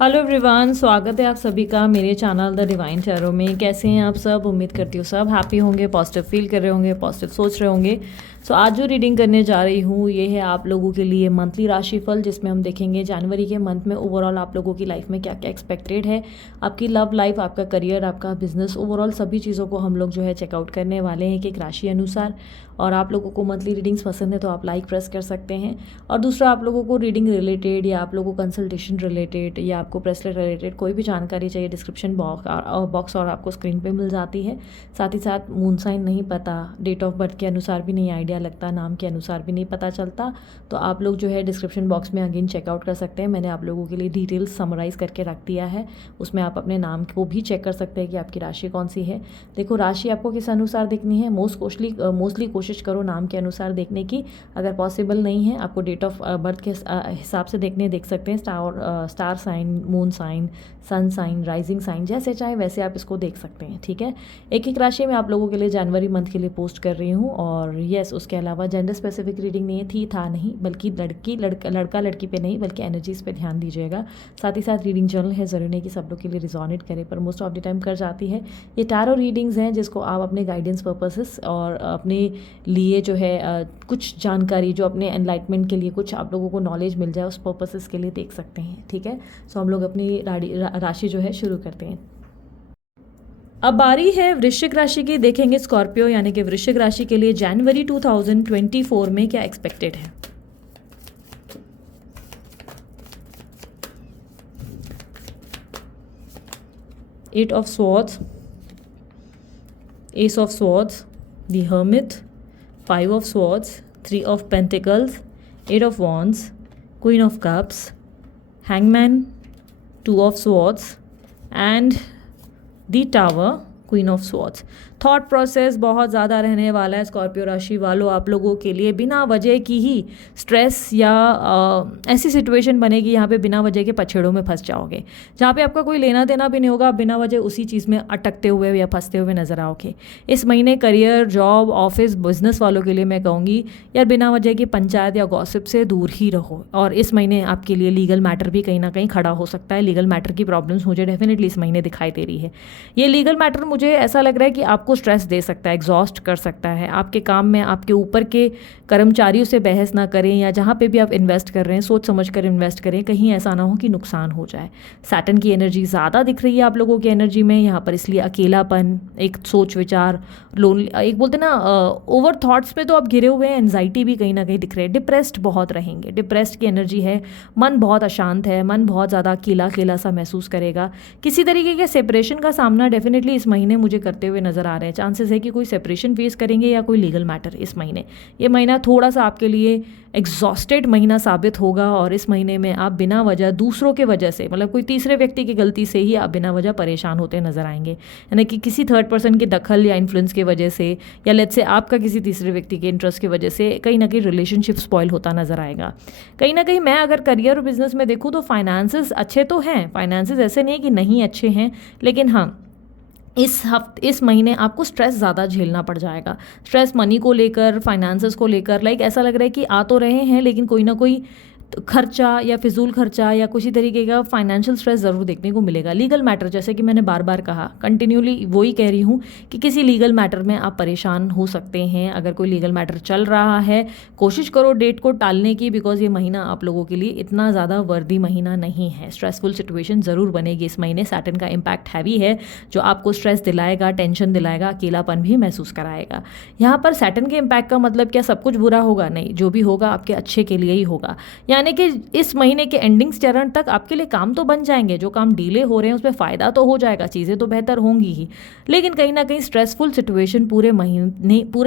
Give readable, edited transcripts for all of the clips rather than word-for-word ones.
Hello everyone, स्वागत है आप सभी का मेरे चैनल द डिवाइन टैरो में। कैसे हैं आप सब? उम्मीद करती हूँ सब हैप्पी होंगे, पॉजिटिव फील कर रहे होंगे, पॉजिटिव सोच रहे होंगे। सो आज जो रीडिंग करने जा रही हूँ ये है आप लोगों के लिए मंथली राशिफल, जिसमें हम देखेंगे जनवरी के मंथ में ओवरऑल आप लोगों की लाइफ में क्या क्या एक्सपेक्टेड है। आपकी लव लाइफ, आपका करियर, आपका बिजनेस, ओवरऑल सभी चीज़ों को हम लोग जो है चेकआउट करने वाले हैं एक राशि अनुसार। और आप लोगों को मंथली रीडिंग्स पसंद है तो आप लाइक प्रेस कर सकते हैं। और दूसरा, आप लोगों को रीडिंग रिलेटेड या आप लोगों को कंसल्टेशन रिलेटेड या आपको ब्रेसलेट रिलेटेड कोई भी जानकारी चाहिए, डिस्क्रिप्शन बॉक्स और आपको स्क्रीन पे मिल जाती है। साथ ही साथ मून साइन नहीं पता, डेट ऑफ बर्थ के अनुसार भी नहीं आइडिया लगता, नाम के अनुसार भी नहीं पता चलता, तो आप लोग जो है डिस्क्रिप्शन बॉक्स में अगेन चेकआउट कर सकते हैं। मैंने आप लोगों के लिए डिटेल्स समराइज़ करके रख दिया है, उसमें आप अपने नाम को भी चेक कर सकते हैं कि आपकी राशि कौन सी है। देखो, राशि आपको किस अनुसार देखनी है, मोस्टली कोशिश करो नाम के अनुसार देखने की। अगर पॉसिबल नहीं है, आपको डेट ऑफ बर्थ के हिसाब से देख सकते हैं। Star sign, moon sign, sun sign, rising sign, जैसे चाहे वैसे आप इसको देख सकते हैं। ठीक है, एक एक राशि में आप लोगों के लिए जनवरी मंथ के लिए पोस्ट कर रही हूँ। और यस, उसके अलावा जेंडर स्पेसिफिक रीडिंग नहीं था नहीं, बल्कि लड़का लड़की पे नहीं, बल्कि एनर्जीज पे ध्यान दीजिएगा। साथ ही साथ रीडिंग जर्नल है, ज़रूरी नहीं कि सब लोग के लिए रिजोनेट करे, पर मोस्ट ऑफ द टाइम कर जाती है। ये टैरो रीडिंग्स हैं जिसको आप अपने गाइडेंस पर्पसेस और अपने लिए जो है कुछ जानकारी जो अपने एनलाइटमेंट के लिए कुछ आप लोगों को नॉलेज मिल जाए, उस पर्पसेस के लिए देख सकते हैं। ठीक है, सो हम लोग अपनी राशि जो है शुरू करते हैं। अब बारी है वृश्चिक राशि की। देखेंगे स्कॉर्पियो यानी कि वृश्चिक राशि के लिए जनवरी 2024 में क्या एक्सपेक्टेड है। Eight of swords, ace of swords, the hermit, five of swords, three of pentacles, eight of wands, queen of cups, hangman, two of swords and the tower, queen of swords. Thought process बहुत ज़्यादा रहने वाला है Scorpio राशि वालों आप लोगों के लिए। बिना वजह की ही स्ट्रेस या ऐसी सिचुएशन बनेगी यहाँ पे बिना वजह के पछेड़ों में फंस जाओगे, जहाँ पे आपका कोई लेना देना भी नहीं होगा, बिना वजह उसी चीज़ में अटकते हुए या फंसते हुए नजर आओगे। इस महीने करियर, जॉब, ऑफिस, बिजनेस वालों के लिए मैं कहूँगी यार बिना वजह की पंचायत या गॉसिप से दूर ही रहो। और इस महीने आपके लिए लीगल मैटर भी कहीं ना कहीं खड़ा हो सकता है। लीगल मैटर की प्रॉब्लम्स मुझे डेफिनेटली इस महीने दिखाई दे रही है। ये लीगल मैटर मुझे ऐसा लग रहा है कि आपको स्ट्रेस दे सकता है, एग्जॉस्ट कर सकता है। आपके काम में आपके ऊपर के कर्मचारियों से बहस ना करें, या जहाँ पे भी आप इन्वेस्ट कर रहे हैं सोच समझ कर इन्वेस्ट करें, कहीं ऐसा ना हो कि नुकसान हो जाए। सैटर्न की एनर्जी ज़्यादा दिख रही है आप लोगों की एनर्जी में यहाँ पर, इसलिए अकेलापन, एक सोच विचार, लोनली, एक बोलते ना ओवर थॉट्स में तो आप घिरे हुए हैं, एनजाइटी भी कहीं ना कहीं दिख रही है। डिप्रेस्ड बहुत रहेंगे, डिप्रेस्ड की एनर्जी है, मन बहुत अशांत है, मन बहुत ज़्यादा अकेला अकेला सा महसूस करेगा। किसी तरीके के सेपरेशन का सामना डेफिनेटली इस महीने मुझे करते हुए नजर आ रहे हैं। चांसेस है कि कोई सेपरेशन फेस करेंगे या कोई लीगल मैटर इस महीने। ये महीना थोड़ा सा आपके लिए एग्जॉस्टेड महीना साबित होगा, और इस महीने में आप बिना वजह दूसरों के वजह से, मतलब कोई तीसरे व्यक्ति की गलती से ही आप बिना वजह परेशान होते नजर आएंगे, यानी कि किसी थर्ड पर्सन के दखल या इन्फ्लुएंस की वजह से, या लेट्स से आपका किसी तीसरे व्यक्ति के इंटरेस्ट की वजह से कहीं ना कहीं रिलेशनशिप स्पॉइल होता नजर आएगा। कहीं ना कहीं मैं अगर करियर और बिजनेस में देखूँ तो फाइनेंसेस अच्छे तो हैं, फाइनेंसेस ऐसे नहीं कि नहीं अच्छे हैं, लेकिन हाँ इस महीने आपको स्ट्रेस ज़्यादा झेलना पड़ जाएगा। स्ट्रेस मनी को लेकर, फाइनेंसेस को लेकर, लाइक ऐसा लग रहा है कि आ तो रहे हैं लेकिन कोई ना कोई खर्चा या फिजूल खर्चा या किसी तरीके का फाइनेंशियल स्ट्रेस ज़रूर देखने को मिलेगा। लीगल मैटर, जैसे कि मैंने बार बार कहा, कंटिन्यूली वही कह रही हूँ कि किसी लीगल मैटर में आप परेशान हो सकते हैं। अगर कोई लीगल मैटर चल रहा है, कोशिश करो डेट को टालने की, बिकॉज ये महीना आप लोगों के लिए इतना ज़्यादा वर्दी महीना नहीं है। स्ट्रेसफुल सिचुएशन ज़रूर बनेगी इस महीने। सैटर्न का इम्पैक्ट हैवी है जो आपको स्ट्रेस दिलाएगा, टेंशन दिलाएगा, अकेलापन भी महसूस कराएगा। यहाँ पर सैटर्न के इम्पैक्ट का मतलब क्या सब कुछ बुरा होगा? नहीं, जो भी होगा आपके अच्छे के लिए ही होगा। यानी कि इस महीने के एंडिंग चरण तक आपके लिए काम तो बन जाएंगे, जो काम डिले हो रहे हैं उसमें फ़ायदा तो हो जाएगा, चीज़ें तो बेहतर होंगी ही, लेकिन कहीं ना कहीं स्ट्रेसफुल सिचुएशन पूरे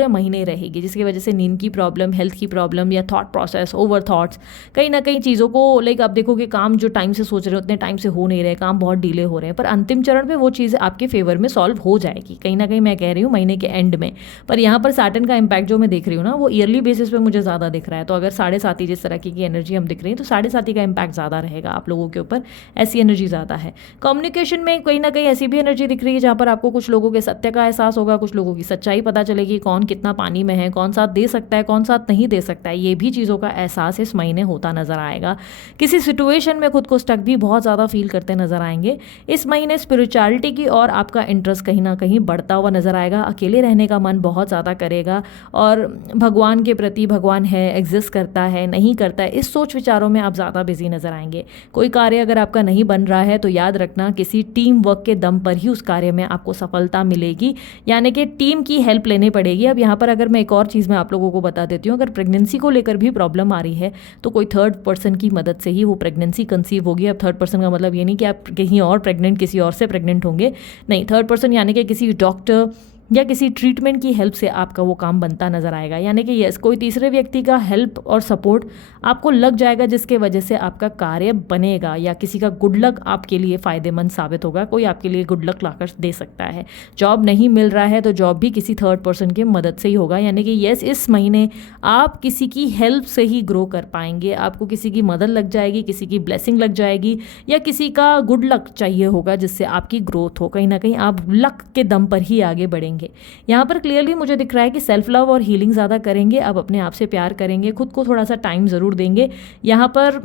महीने रहेगी, जिसकी वजह से नींद की प्रॉब्लम, हेल्थ की प्रॉब्लम या थॉट प्रोसेस, ओवर थॉट्स, कहीं ना कहीं चीज़ों को लाइक आप देखोगे काम जो टाइम से सोच रहे हो उतने टाइम से हो नहीं रहे, काम बहुत डिले हो रहे हैं, पर अंतिम चरण पे वो चीज़ आपके फेवर में सॉल्व हो जाएगी। कहीं ना कहीं मैं कह रही हूँ महीने के एंड में। पर यहाँ पर सैटर्न का इम्पैक्ट जो मैं देख रही हूँ ना, वो ईयरली बेसिस पे मुझे ज़्यादा दिख रहा है। तो अगर 7.5 जिस तरह की एनर्जी हम हम दिख रही हैं, तो 7.5 का इम्पैक्ट ज़्यादा रहेगा आप लोगों के ऊपर, ऐसी एनर्जी ज़्यादा है। कम्युनिकेशन में कहीं ना कहीं ऐसी भी एनर्जी दिख रही है जहाँ पर आपको कुछ लोगों के सत्य का एहसास होगा, कुछ लोगों की सच्चाई पता चलेगी, कौन कितना पानी में है, कौन साथ दे सकता है, कौन साथ नहीं दे सकता है, ये भी चीज़ों का एहसास इस महीने होता नजर आएगा। किसी सिचुएशन में खुद को स्टक भी बहुत ज़्यादा फील करते नजर आएंगे। इस महीने स्पिरिचुअलिटी की और आपका इंटरेस्ट कहीं ना कहीं बढ़ता हुआ नजर आएगा। अकेले रहने का मन बहुत ज़्यादा करेगा और भगवान के प्रति, भगवान है, एग्जिस्ट करता है, नहीं करता है, इस सोच विचारों में आप ज़्यादा बिजी नजर आएंगे। कोई कार्य अगर आपका नहीं बन रहा है तो याद रखना किसी टीम वर्क के दम पर ही उस कार्य में आपको सफलता मिलेगी, यानी कि टीम की हेल्प लेनी पड़ेगी। अब यहाँ पर अगर मैं एक और चीज़ मैं आप लोगों को बता देती हूँ, अगर प्रेगनेंसी को लेकर भी प्रॉब्लम आ रही है तो कोई थर्ड पर्सन की मदद से ही वो प्रेगनेंसी कंसीव होगी। अब थर्ड पर्सन का मतलब ये नहीं कि आप कहीं और प्रेग्नेंट, किसी और से प्रेग्नेंट होंगे, नहीं, थर्ड पर्सन यानी कि किसी डॉक्टर या किसी ट्रीटमेंट की हेल्प से आपका वो काम बनता नजर आएगा, यानी कि यस, कोई तीसरे व्यक्ति का हेल्प और सपोर्ट आपको लग जाएगा जिसके वजह से आपका कार्य बनेगा, या किसी का गुड लक आपके लिए फ़ायदेमंद साबित होगा, कोई आपके लिए गुड लक लाकर दे सकता है। जॉब नहीं मिल रहा है तो जॉब भी किसी थर्ड पर्सन की मदद से ही होगा, यानी कि यस, इस महीने आप किसी की हेल्प से ही ग्रो कर पाएंगे, आपको किसी की मदद लग जाएगी, किसी की ब्लेसिंग लग जाएगी, या किसी का गुड लक चाहिए होगा जिससे आपकी ग्रोथ हो। कहीं ना कहीं आप लक के दम पर ही आगे बढ़ेंगे। यहाँ पर क्लियरली मुझे दिख रहा है कि सेल्फ लव और हीलिंग ज़्यादा करेंगे, आप अपने आप से प्यार करेंगे, खुद को थोड़ा सा टाइम ज़रूर देंगे। यहाँ पर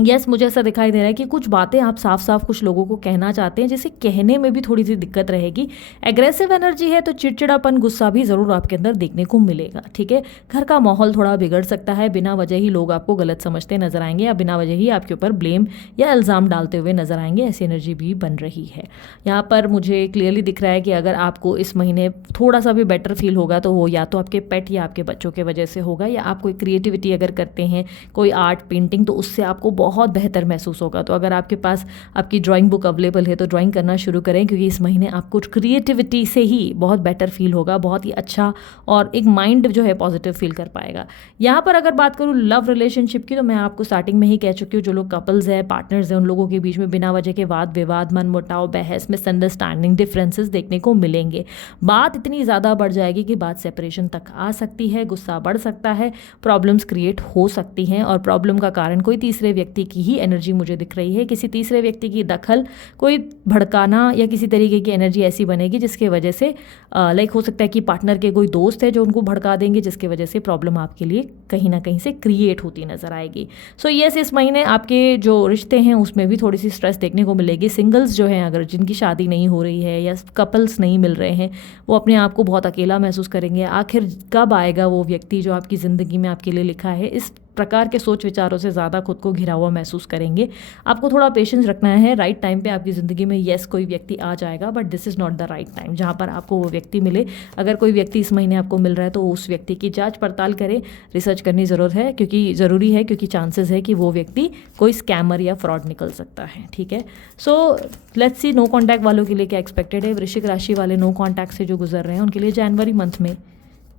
यस, मुझे ऐसा दिखाई दे रहा है कि कुछ बातें आप साफ साफ कुछ लोगों को कहना चाहते हैं, जिसे कहने में भी थोड़ी सी दिक्कत रहेगी। एग्रेसिव एनर्जी है तो चिड़चिड़ापन, गुस्सा भी ज़रूर आपके अंदर देखने को मिलेगा, ठीक है। घर का माहौल थोड़ा बिगड़ सकता है, बिना वजह ही लोग आपको गलत समझते नजर आएंगे, या बिना वजह ही आपके ऊपर ब्लेम या इल्ज़ाम डालते हुए नजर आएंगे, ऐसी एनर्जी भी बन रही है। यहाँ पर मुझे क्लियरली दिख रहा है कि अगर आपको इस महीने थोड़ा सा भी बेटर फील होगा तो वो या तो आपके पेट या आपके बच्चों के वजह से होगा, या आप कोई क्रिएटिविटी अगर करते हैं, कोई आर्ट पेंटिंग, तो उससे आपको बहुत बेहतर महसूस होगा। तो अगर आपके पास आपकी ड्राइंग बुक अवेलेबल है तो ड्राइंग करना शुरू करें, क्योंकि इस महीने आपको क्रिएटिविटी से ही बहुत बेटर फील होगा, बहुत ही अच्छा, और एक माइंड जो है पॉजिटिव फील कर पाएगा। यहाँ पर अगर बात करूँ लव रिलेशनशिप की, तो मैं आपको स्टार्टिंग में ही कह चुकी हूँ, जो लोग कपल्स हैं, पार्टनर्स हैं, उन लोगों के बीच में बिना वजह के वाद विवाद, मनमुटाव, बहस, मिसअंडरस्टैंडिंग, डिफरेंसेस देखने को मिलेंगे। बात इतनी ज़्यादा बढ़ जाएगी कि बात सेपरेशन तक आ सकती है, गुस्सा बढ़ सकता है, प्रॉब्लम्स क्रिएट हो सकती हैं, और प्रॉब्लम का कारण कोई तीसरे व्यक्ति की ही एनर्जी मुझे दिख रही है। किसी तीसरे व्यक्ति की दखल, कोई भड़काना, या किसी तरीके की एनर्जी ऐसी बनेगी जिसके वजह से लाइक हो सकता है कि पार्टनर के कोई दोस्त है जो उनको भड़का देंगे, जिसके वजह से प्रॉब्लम आपके लिए कहीं ना कहीं से क्रिएट होती नजर आएगी। सो यस, इस महीने आपके जो रिश्ते हैं उसमें भी थोड़ी सी स्ट्रेस देखने को मिलेगी। सिंगल्स जो हैं, अगर जिनकी शादी नहीं हो रही है या कपल्स नहीं मिल रहे हैं, वो अपने आप को बहुत अकेला महसूस करेंगे। आखिर कब आएगा वो व्यक्ति जो आपकी ज़िंदगी में आपके लिए लिखा है, इस प्रकार के सोच विचारों से ज़्यादा खुद को घिरा हुआ महसूस करेंगे। आपको थोड़ा पेशेंस रखना है, राइट टाइम पे आपकी ज़िंदगी में यस कोई व्यक्ति आ जाएगा, but this is not the right time जहाँ पर आपको वो व्यक्ति मिले। अगर कोई व्यक्ति इस महीने आपको मिल रहा है तो उस व्यक्ति की जांच पड़ताल करें, रिसर्च करनी ज़रूरत है, क्योंकि ज़रूरी है, क्योंकि चांसेस है कि वो व्यक्ति कोई स्कैमर या फ्रॉड निकल सकता है, ठीक है। So let's see no contact वालों के लिए क्या एक्सपेक्टेड है। वृश्चिक राशि वाले नो कॉन्टैक्ट से जो गुजर रहे हैं उनके लिए जनवरी मंथ में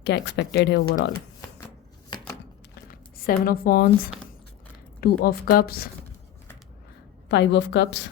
क्या एक्सपेक्टेड है overall. 7 of Wands, 2 of Cups, 5 of Cups।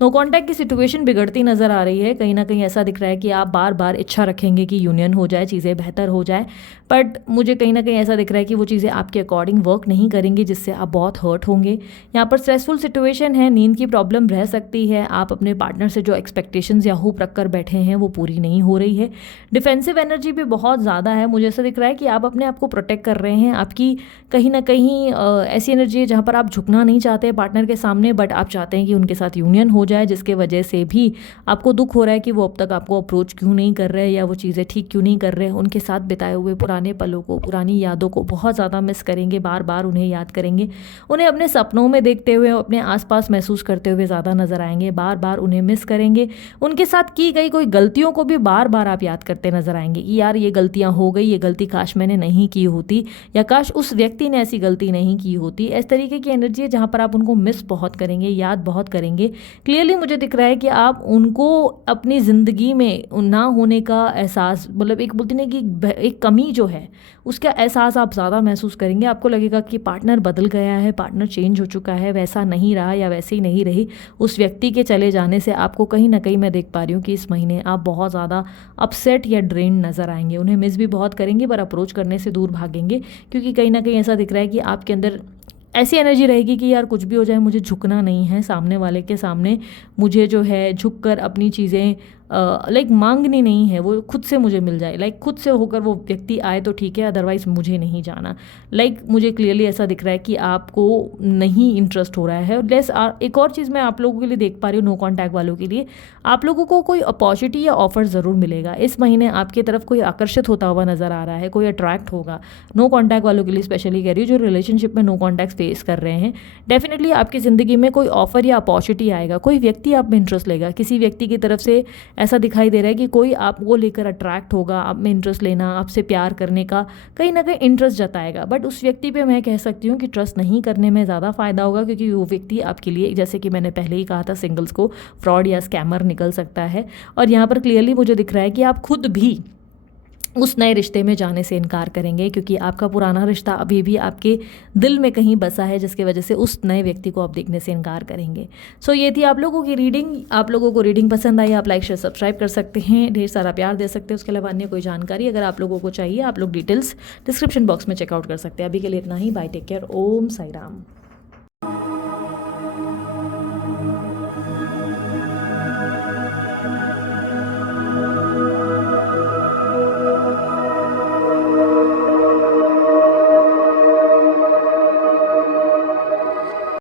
No contact की सिचुएशन बिगड़ती नज़र आ रही है। कहीं ना कहीं ऐसा दिख रहा है कि आप बार बार इच्छा रखेंगे कि यूनियन हो जाए, चीज़ें बेहतर हो जाए, बट मुझे कहीं ना कहीं ऐसा दिख रहा है कि वो चीज़ें आपके अकॉर्डिंग वर्क नहीं करेंगी, जिससे आप बहुत हर्ट होंगे। यहाँ पर स्ट्रेसफुल सिचुएशन है, नींद की प्रॉब्लम रह सकती है, आप अपने पार्टनर से जो एक्सपेक्टेशंस या होप रख कर बैठे हैं वो पूरी नहीं हो रही है। डिफेंसिव एनर्जी भी बहुत ज़्यादा है, मुझे ऐसा दिख रहा है कि आप अपने आप को प्रोटेक्ट कर रहे हैं। आपकी कहीं ना कहीं ऐसी एनर्जी है जहाँ पर आप झुकना नहीं चाहते पार्टनर के सामने, बट आप चाहते हैं कि उनके साथ यूनियन हो जाए, जिसके वजह से भी आपको दुख हो रहा है कि वो अब तक आपको अप्रोच क्यों नहीं कर रहे, या वो चीज़ें ठीक क्यों नहीं कर रहे। उनके साथ बिताए हुए पुराने पलों को, पुरानी यादों को बहुत ज़्यादा मिस करेंगे, बार बार उन्हें याद करेंगे, उन्हें अपने सपनों में देखते हुए, अपने आसपास महसूस करते हुए ज़्यादा नजर आएंगे, बार बार उन्हें मिस करेंगे। उनके साथ की गई कोई गलतियों को भी बार बार आप याद करते नजर आएंगे कि यार ये गलतियाँ हो गई, ये गलती काश मैंने नहीं की होती, या काश उस व्यक्ति ने ऐसी गलती नहीं की होती। इस तरीके की एनर्जी है जहाँ पर आप उनको मिस बहुत करेंगे, याद बहुत करेंगे। क्लियरली मुझे दिख रहा है कि आप उनको अपनी ज़िंदगी में ना होने का एहसास, मतलब एक बोलते ना कि एक कमी जो है उसका एहसास आप ज़्यादा महसूस करेंगे। आपको लगेगा कि पार्टनर बदल गया है, पार्टनर चेंज हो चुका है, वैसा नहीं रहा या वैसे ही नहीं रही। उस व्यक्ति के चले जाने से आपको कहीं ना कहीं मैं देख पा रही हूँ कि इस महीने आप बहुत ज़्यादा अपसेट या ड्रेन नज़र आएंगे। उन्हें मिस भी बहुत करेंगे पर अप्रोच करने से दूर भागेंगे, क्योंकि कहीं ना कहीं ऐसा दिख रहा है कि आपके अंदर ऐसी एनर्जी रहेगी कि यार कुछ भी हो जाए मुझे झुकना नहीं है, सामने वाले के सामने मुझे जो है झुक कर अपनी चीज़ें लाइक मांगनी नहीं है, वो खुद से मुझे मिल जाए, लाइक खुद से होकर वो व्यक्ति आए तो ठीक है, अदरवाइज़ मुझे नहीं जाना। लाइक मुझे क्लियरली ऐसा दिख रहा है कि आपको नहीं इंटरेस्ट हो रहा है। लेस एक और चीज़ मैं आप लोगों के लिए देख पा रही हूँ, नो कॉन्टैक्ट वालों के लिए आप लोगों को कोई अपॉर्चुनिटी या ऑफर ज़रूर मिलेगा इस महीने। आपकी तरफ कोई आकर्षित होता हुआ नज़र आ रहा है, कोई अट्रैक्ट होगा। नो कॉन्टैक्ट वालों के लिए स्पेशली कह रही हूँ, जो रिलेशनशिप में नो कॉन्टैक्ट फेस कर रहे हैं, डेफिनेटली आपकी ज़िंदगी में कोई ऑफर या अपॉर्चुनिटी आएगा, कोई व्यक्ति आप में इंटरेस्ट लेगा। किसी व्यक्ति की तरफ से ऐसा दिखाई दे रहा है कि कोई आपको लेकर अट्रैक्ट होगा, आप में इंटरेस्ट लेना, आपसे प्यार करने का कहीं ना कहीं इंटरेस्ट जताएगा। बट उस व्यक्ति पे मैं कह सकती हूँ कि ट्रस्ट नहीं करने में ज़्यादा फ़ायदा होगा, क्योंकि वो व्यक्ति आपके लिए, जैसे कि मैंने पहले ही कहा था, सिंगल्स को फ्रॉड या स्कैमर निकल सकता है। और यहाँ पर क्लियरली मुझे दिख रहा है कि आप खुद भी उस नए रिश्ते में जाने से इनकार करेंगे, क्योंकि आपका पुराना रिश्ता अभी भी आपके दिल में कहीं बसा है, जिसकी वजह से उस नए व्यक्ति को आप देखने से इनकार करेंगे। सो ये थी आप लोगों की रीडिंग। आप लोगों को रीडिंग पसंद आई, आप लाइक शेयर सब्सक्राइब कर सकते हैं, ढेर सारा प्यार दे सकते हैं। उसके अलावा अन्य कोई जानकारी अगर आप लोगों को चाहिए, आप लोग डिटेल्स डिस्क्रिप्शन बॉक्स में चेकआउट कर सकते हैं। अभी के लिए इतना ही, बाय, टेक केयर, ओम साई राम।